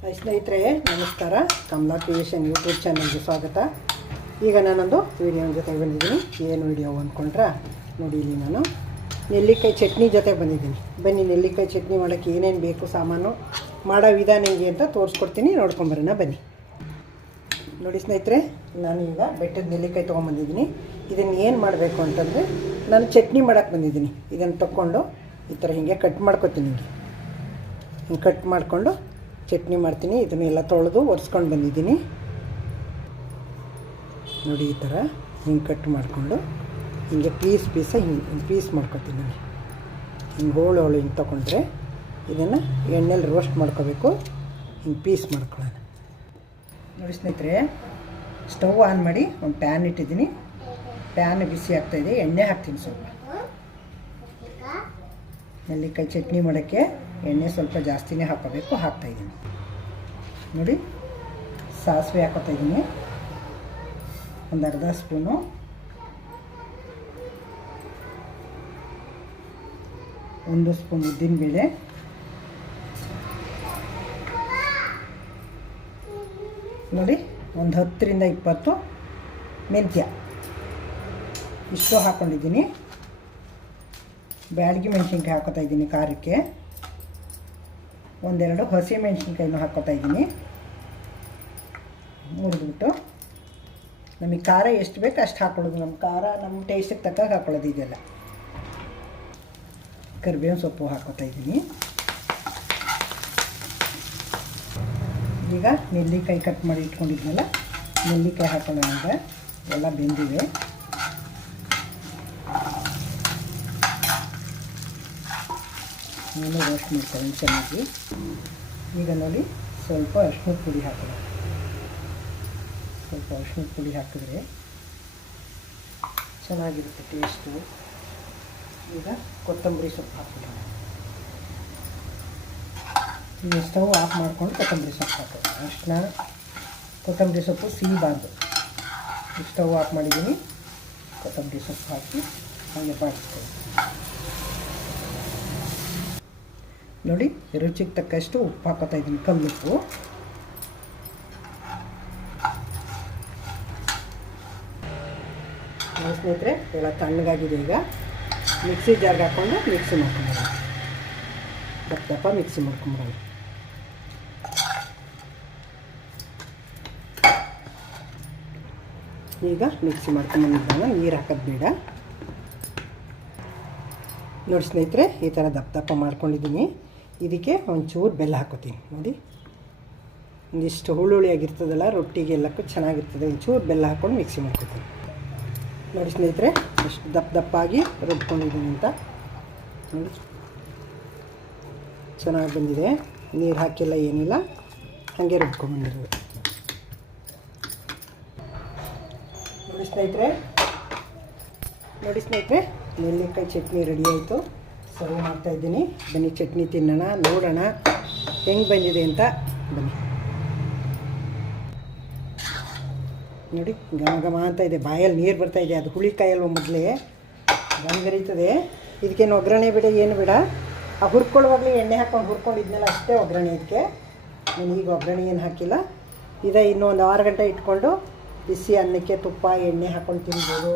Hi ಸ್ನೇಹಿತರೆ, ನಮಸ್ಕಾರ. Kamala creation YouTube ಚಾನಲ್ಗೆ ಸ್ವಾಗತ. ಈಗ ನಾನೊಂದು ವಿಡಿಯೋ ಜೊತೆ ಬಂದಿದ್ದೀನಿ. ಏನು ವಿಡಿಯೋ ಅಂದ್ಕೊಂಡ್ರೆ ನೋಡಿ ಇಲ್ಲಿ ನಾನು. ನೆಲ್ಲಿಕಾಯಿ ಚಟ್ನಿ ಜೊತೆ ಬಂದಿದ್ದೀನಿ. ಬನ್ನಿ, ನೆಲ್ಲಿಕಾಯಿ ಚಟ್ನಿ ಮಾಡೋಕ್ಕೆ ಏನೇನು ಬೇಕು, ಸಾಮಾನು ಮಾಡೋ ವಿಧಾನ ಹೇಗೆ ಅಂತ ತೋರಿಸ್ಕೊಡ್ತೀನಿ. ನೋಡ್ಕೊಂಬರೋಣ ಬನ್ನಿ. ನೋಡಿ ಸ್ನೇಹಿತರೆ, ನಾನು ಈಗ ಬೆಟ್ಟದ ನೆಲ್ಲಿಕಾಯಿ ತೊಗೊಂಬಂದಿದ್ದೀನಿ ಇದನ್ನು ಏನು ಮಾಡಬೇಕು ಅಂತಂದರೆ ನಾನು ಚಟ್ನಿ ಮಾಡೋಕ್ಕೆ ಬಂದಿದ್ದೀನಿ. ಇದನ್ನು ತಗೊಂಡು ಈ ಥರ ಹೀಗೆ ಕಟ್ ಮಾಡ್ಕೊತೀನಿ ಹಿಂಗೆ ಕಟ್ ಮಾಡಿಕೊಂಡು ಚಟ್ನಿ ಮಾಡ್ತೀನಿ ಇದನ್ನೆಲ್ಲ ತೊಳೆದು ಒರೆಸ್ಕೊಂಡು ಬಂದಿದ್ದೀನಿ. ನೋಡಿ ಈ ಥರ ಹಿಂಗೆ ಕಟ್ ಮಾಡಿಕೊಂಡು ಹಿಂಗೆ ಪೀಸ್ ಪೀಸ ಹಿಂಗೆ ಪೀಸ್ ಮಾಡ್ಕೊತೀನಿ ನಾನು. ಹಿಂಗೆ ಹೋಳು ಹೋಳು ಹಿಂಗೆ ತೊಗೊಂಡ್ರೆ ಇದನ್ನು ಎಣ್ಣೆಲಿ ರೋಸ್ಟ್ ಮಾಡ್ಕೋಬೇಕು. ಹಿಂಗೆ ಪೀಸ್ ಮಾಡ್ಕೊಳ್ಳೋಣ. ನೋಡಿ ಸ್ನೇಹಿತರೆ ಸ್ಟವ್ ಆನ್ ಮಾಡಿ ಒಂದು ಪ್ಯಾನ್ ಇಟ್ಟಿದ್ದೀನಿ. ಪ್ಯಾನ್ ಬಿಸಿ ಆಗ್ತಾಯಿದೆ ಎಣ್ಣೆ ಹಾಕ್ತೀನಿ ಸ್ವಲ್ಪ. ನೆಲ್ಲಿಕಾಯಿ ಚಟ್ನಿ ಮಾಡೋಕ್ಕೆ. ಎಣ್ಣೆ ಸ್ವಲ್ಪ ಜಾಸ್ತಿನೇ ಹಾಕೋಬೇಕು ಹಾಕ್ತಾಯಿದ್ದೀನಿ ನೋಡಿ, ಸಾಸಿವೆ ಹಾಕೋತಾ ಇದ್ದೀನಿ. ಒಂದು ಅರ್ಧ ಸ್ಪೂನು. ಒಂದು ಸ್ಪೂನ್ ಉದ್ದಿನಬೇಳೆ. ನೋಡಿ, ಒಂದು ಹತ್ತರಿಂದ ಇಪ್ಪತ್ತು ಮೆಂತ್ಯ. ಇಷ್ಟು ಹಾಕ್ಕೊಂಡಿದ್ದೀನಿ ಬ್ಯಾಡಗಿ ಮೆಣಸಿನ್ಕಾಯಿ ಹಾಕೋತಾ ಇದ್ದೀನಿ ಖಾರಕ್ಕೆ. ಒಂದೆರಡು ಹಸಿ ಮೆಣಸಿನ್ಕಾಯಿನೂ ಹಾಕ್ಕೊತಾ ಇದ್ದೀನಿ. ಮುರಿದ್ಬಿಟ್ಟು. ನಮಗೆ ಖಾರ ಎಷ್ಟು ಬೇಕು ಅಷ್ಟು ಹಾಕ್ಕೊಳ್ಳೋದು ನಮ್ಮ ಖಾರ ನಮ್ಮ ಟೇಸ್ಟಿಗೆ ತಕ್ಕ ಹಾಕ್ಕೊಳ್ಳೋದು ಇದೆಲ್ಲ. ಕರಿಬೇವಿನ ಸೊಪ್ಪು ಹಾಕೋತಾ ಇದ್ದೀನಿ. ಈಗ ನೆಲ್ಲಿಕಾಯಿ ಕಟ್ ಮಾಡಿ ಇಟ್ಕೊಂಡಿದ್ನಲ್ಲ, ನೆಲ್ಲಿಕಾಯಿ ಹಾಕೊಳ್ಳೋಣ ಎಲ್ಲ ಬೆಂದಿವೆ. ನಾನು ರೋಸ್ಟ್ ಮಾಡ್ಕೊಳ್ಳಿ ಚೆನ್ನಾಗಿ. ಈಗ ನೋಡಿ ಸ್ವಲ್ಪ ಅರ್ಶಿನದ ಪುಡಿ ಹಾಕೋಣ. ಸ್ವಲ್ಪ ಅರ್ಶಿನದ ಪುಡಿ ಹಾಕಿದ್ರೆ ಚೆನ್ನಾಗಿರುತ್ತೆ ಟೇಸ್ಟು ಈಗ ಕೊತ್ತಂಬರಿ ಸೊಪ್ಪು ಹಾಕೋಣ ಈಗ ಸ್ಟವ್ ಆಫ್ ಮಾಡ್ಕೊಂಡು ಕೊತ್ತಂಬರಿ ಸೊಪ್ಪು ಹಾಕೋಣ. ಅರ್ಶಿನ ಕೊತ್ತಂಬರಿ ಸೊಪ್ಪು ಸಿಹಿಬಾರ್ದು ಸ್ಟವ್ ಆಫ್ ಮಾಡಿದ್ದೀನಿ. ಕೊತ್ತಂಬರಿ ಸೊಪ್ಪು ಹಾಕಿ ಹಾಗೆ ಬಾಡಿಸ್ತೀನಿ. ನೋಡಿ, ರುಚಿಗೆ ತಕ್ಕಷ್ಟು ಉಪ್ಪು ಹಾಕೋತಾ ಇದ್ದೀನಿ, ಕಲ್ಲುಪ್ಪು. ನೋಡಿ ಸ್ನೇಹಿತರೆ, ಎಲ್ಲ ತಣ್ಣಗಾಗಿದೆ ಈಗ. ಮಿಕ್ಸಿ ಜಾರ್ಗೆ ಹಾಕ್ಕೊಂಡು ಮಿಕ್ಸಿ ಮಾಡ್ಕೊಂಬರೋಣ. ದಪ್ಪ ದಪ್ಪ ಮಿಕ್ಸಿ ಮಾಡ್ಕೊಂಬಿಡೋಣ ಈಗ ಮಿಕ್ಸಿ ಮಾಡ್ಕೊಂಬಂದಿದ್ದಾನ, ನೀರು ಹಾಕೋದು ಬೇಡ. ನೋಡಿ ಸ್ನೇಹಿತರೆ, ಈ ಥರ ದಪ್ಪ ದಪ್ಪ ಮಾಡ್ಕೊಂಡಿದ್ದೀನಿ. ಇದಕ್ಕೆ ಒಂಚೂರು ಬೆಲ್ಲ ಹಾಕೋತೀನಿ. ನೋಡಿ. ಒಂದಿಷ್ಟು ಹುಳುಳಿಯಾಗಿರ್ತದಲ್ಲ ರೊಟ್ಟಿಗೆ ಎಲ್ಲಕ್ಕೂ ಚೆನ್ನಾಗಿರ್ತದೆ. ಒಂಚೂರು ಬೆಲ್ಲ ಹಾಕ್ಕೊಂಡು ಮಿಕ್ಸಿ ಮಾಡ್ಕೊತೀನಿ. ನೋಡಿ ಸ್ನೇಹಿತರೆ, ಎಷ್ಟು ದಪ್ಪ ದಪ್ಪಾಗಿ ರುಬ್ಕೊಂಡಿದ್ದೀನಿ ಅಂತ. ನೋಡಿ. ಚೆನ್ನಾಗಿ ಬಂದಿದೆ. ನೀರು ಹಾಕಿಲ್ಲ, ಏನಿಲ್ಲ. ಹಾಗೆ ರುಬ್ಕೊಂಡ್ಬಂದಿರೋದು. ನೋಡಿ ಸ್ನೇಹಿತರೆ. ನೋಡಿ ಸ್ನೇಹಿತರೆ, ನೆಲ್ಲಿಕಾಯಿ ಚಟ್ನಿ ರೆಡಿ ಆಯಿತು. ಸರ್ವ್ ಮಾಡ್ತಾಯಿದ್ದೀನಿ ಬನ್ನಿ, ಚಟ್ನಿ ತಿನ್ನೋಣ, ನೋಡೋಣ. ಹೆಂಗೆ ಬಂದಿದೆ ಅಂತ ಬನ್ನಿ. ನೋಡಿ, ಘಮ ಘಮ ಅಂತ ಇದೆ. ಬಾಯಲ್ಲಿ ನೀರು ಬರ್ತಾ ಇದೆ. ಅದು ಹುಳಿಕಾಯಲ್ವ ಮೊದಲೇ. ಗಂಗರಿತದೆ ಇದಕ್ಕೇನು ಒಗ್ಗರಣೆ ಬಿಡ, ಏನು ಬಿಡ. ಆ ಹುರ್ಕೊಳ್ಳುವಾಗಲೇ ಎಣ್ಣೆ ಹಾಕ್ಕೊಂಡು ಹುರ್ಕೊಂಡಿದ್ನಲ್ಲ, ಅಷ್ಟೇ ಒಗ್ಗರಣೆ ಇದಕ್ಕೆ. ನಾನು ಈಗ ಒಗ್ಗರಣೆ ಏನು ಹಾಕಿಲ್ಲ. ಇದೇ ಇನ್ನೂ ಒಂದು ಆರು ಗಂಟೆ ಇಟ್ಕೊಂಡು ಬಿಸಿ ಅನ್ನಕ್ಕೆ ತುಪ್ಪ, ಎಣ್ಣೆ ಹಾಕ್ಕೊಂಡು ತಿನ್ಬೋದು.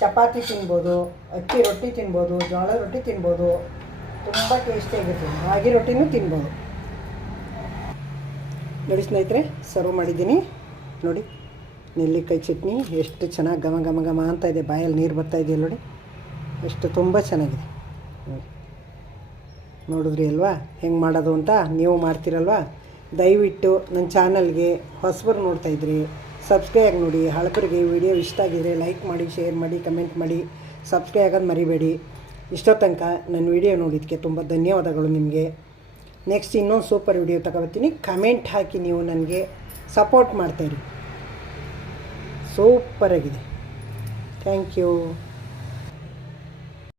ಚಪಾತಿ ತಿನ್ಬೋದು, ಅಕ್ಕಿ ರೊಟ್ಟಿ ತಿನ್ಬೋದು ಜೋಳದ ರೊಟ್ಟಿ ತಿನ್ಬೋದು. ತುಂಬ ಟೇಸ್ಟಿಯಾಗಿರ್ತದೆ ರಾಗಿ ರೊಟ್ಟಿನೂ ತಿನ್ಬೋದು. ನೋಡಿ ಸ್ನೇಹಿತರೆ ಸರ್ವ್ ಮಾಡಿದ್ದೀನಿ. ನೋಡಿ, ನೆಲ್ಲಿಕಾಯಿ ಚಟ್ನಿ ಎಷ್ಟು ಚೆನ್ನಾಗಿ ಘಮ ಘಮ ಘಮ ಅಂತ ಇದೆ. ಬಾಯಲ್ಲಿ ನೀರು ಬರ್ತಾ ಇದೆ ನೋಡಿ? ಎಷ್ಟು ತುಂಬ ಚೆನ್ನಾಗಿದೆ. ನೋಡಿ. ನೋಡಿದ್ರಿ ಅಲ್ವಾ? ಹೆಂಗೆ ಮಾಡೋದು ಅಂತ ನೀವು ಮಾಡ್ತೀರಲ್ವಾ? ದಯವಿಟ್ಟು ನನ್ನ ಚಾನಲ್ಗೆ ಹೊಸಬರು ನೋಡ್ತಾಯಿದ್ರಿ ಸಬ್ಸ್ಕ್ರೈಬ್ ಆಗಿ ನೋಡಿ. ಹಳಪರಿಗೆ ವಿಡಿಯೋ ಇಷ್ಟ ಆಗಿದ್ರೆ ಲೈಕ್ ಮಾಡಿ, ಶೇರ್ ಮಾಡಿ, ಕಮೆಂಟ್ ಮಾಡಿ. ಸಬ್ಸ್ಕ್ರೈಬ್ ಆಗೋದು ಮರಿಬೇಡಿ. ಇಷ್ಟೋ ತನಕ ನನ್ನ ವಿಡಿಯೋ ನೋಡಿದ್ದಕ್ಕೆ ತುಂಬ ಧನ್ಯವಾದಗಳು ನಿಮಗೆ. ನೆಕ್ಸ್ಟ್ ಇನ್ನೊಂದು ಸೂಪರ್ ವಿಡಿಯೋ ತಗೋಬರ್ತೀನಿ ಕಮೆಂಟ್ ಹಾಕಿ ನೀವು ನನಗೆ ಸಪೋರ್ಟ್ ಮಾಡ್ತಾಯಿರಿ ಸೂಪರಾಗಿದೆ ಥ್ಯಾಂಕ್ ಯು.